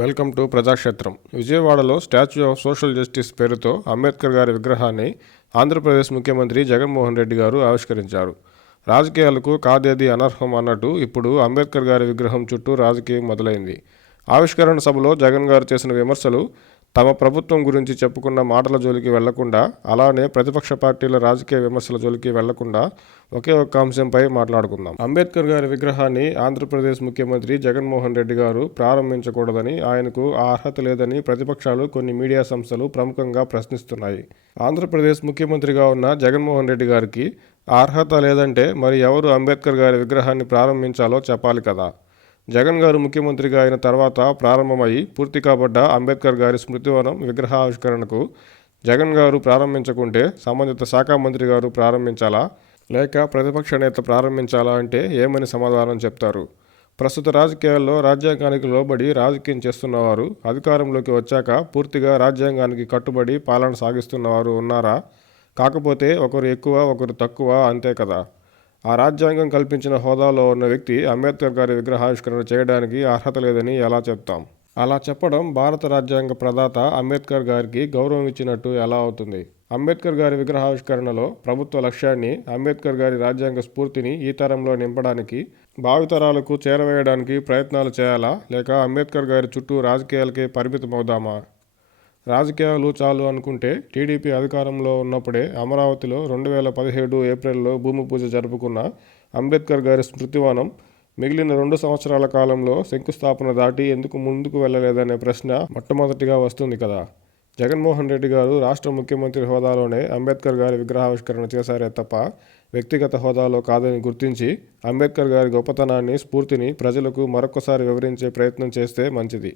Welcome to ప్రజాక్షేత్రం. విజయవాడలో statue of social justice పేరుతో అంబేద్కర్ గారి విగ్రహాన్ని ఆంధ్రప్రదేశ్ ముఖ్యమంత్రి జగన్మోహన్ రెడ్డి గారు ఆవిష్కరించారు. రాజకీయాలకు కాదేది అనర్హం అన్నట్టు ఇప్పుడు అంబేద్కర్ గారి విగ్రహం చుట్టూ రాజకీయం మొదలైంది. ఆవిష్కరణ సభలో జగన్ గారు చేసిన విమర్శలు తమ ప్రభుత్వం గురించి చెప్పుకున్న మాటల జోలికి వెళ్ళకుండా అలానే ప్రతిపక్ష పార్టీల రాజకీయ విమర్శల జోలికి వెళ్ళకుండా ఒకే ఒక్క అంశంపై మాట్లాడుకుందాం. అంబేద్కర్ గారి విగ్రహాన్ని ఆంధ్రప్రదేశ్ ముఖ్యమంత్రి జగన్మోహన్ రెడ్డి గారు ప్రారంభించకూడదని ఆయనకు ఆ అర్హత లేదని ప్రతిపక్షాలు కొన్ని మీడియా సంస్థలు ప్రముఖంగా ప్రశ్నిస్తున్నాయి. ఆంధ్రప్రదేశ్ ముఖ్యమంత్రిగా ఉన్న జగన్మోహన్ రెడ్డి గారికి అర్హత లేదంటే మరి ఎవరు అంబేద్కర్ గారి విగ్రహాన్ని ప్రారంభించాలో చెప్పాలి కదా. జగన్ గారు ముఖ్యమంత్రిగా అయిన తర్వాత ప్రారంభమై పూర్తి కాబడ్డ అంబేద్కర్ గారి స్మృతివనం విగ్రహావిష్కరణకు జగన్ గారు ప్రారంభించకుంటే సంబంధిత శాఖ మంత్రి గారు ప్రారంభించాలా? లేక ప్రతిపక్ష నేత ప్రారంభించాలా అంటే ఏమని సమాధానం చెప్తారు? ప్రస్తుత రాజకీయాల్లో రాజ్యాంగానికి లోబడి రాజకీయం చేస్తున్నవారు అధికారంలోకి వచ్చాక పూర్తిగా రాజ్యాంగానికి కట్టుబడి పాలన సాగిస్తున్నవారు ఉన్నారా? కాకపోతే ఒకరు ఎక్కువ ఒకరు తక్కువ అంతే కదా. ఆ రాజ్యాంగం కల్పించిన హోదాలో ఉన్న వ్యక్తి అంబేద్కర్ గారి విగ్రహావిష్కరణ చేయడానికి అర్హత లేదని ఎలా చెప్తాం? అలా చెప్పడం భారత రాజ్యాంగ ప్రదాత అంబేద్కర్ గారికి గౌరవం ఇచ్చినట్టు ఎలా అవుతుంది? అంబేద్కర్ గారి విగ్రహావిష్కరణలో ప్రభుత్వ లక్ష్యాన్ని అంబేద్కర్ గారి రాజ్యాంగ స్ఫూర్తిని ఈ తరంలో నింపడానికి భావితరాలకు చేరవేయడానికి ప్రయత్నాలు చేయాలా? లేక అంబేద్కర్ గారి చుట్టూ రాజకీయాలకే పరిమితమవుదామా? రాజకీయాలు చాలు అనుకుంటే టీడీపీ అధికారంలో ఉన్నప్పుడే అమరావతిలో రెండు వేల పదిహేడు ఏప్రిల్లో భూమి పూజ జరుపుకున్న అంబేద్కర్ గారి స్మృతివనం మిగిలిన రెండు సంవత్సరాల కాలంలో శంకుస్థాపన దాటి ఎందుకు ముందుకు వెళ్ళలేదనే ప్రశ్న మొట్టమొదటిగా వస్తుంది కదా. జగన్మోహన్ రెడ్డి గారు రాష్ట్ర ముఖ్యమంత్రి హోదాలోనే అంబేద్కర్ గారి విగ్రహావిష్కరణ చేశారే తప్ప వ్యక్తిగత హోదాలో కాదని గుర్తించి అంబేద్కర్ గారి గొప్పతనాన్ని స్ఫూర్తిని ప్రజలకు మరొకసారి వివరించే ప్రయత్నం చేస్తే మంచిది.